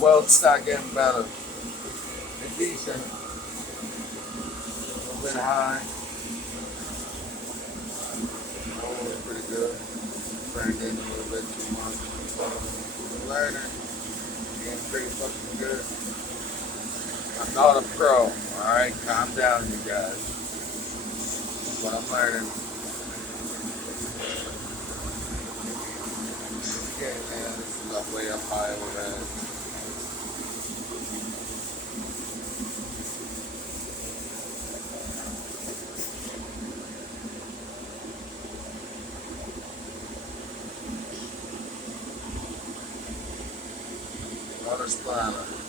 weld start getting better. It's decent. A little bit high. Oh, it's pretty good. Burned in a little bit too much. Learning. Getting pretty fucking good. I'm not a pro. Alright, calm down, you guys. But I'm learning. Okay, man. This is up way up high overhead. Water splatter.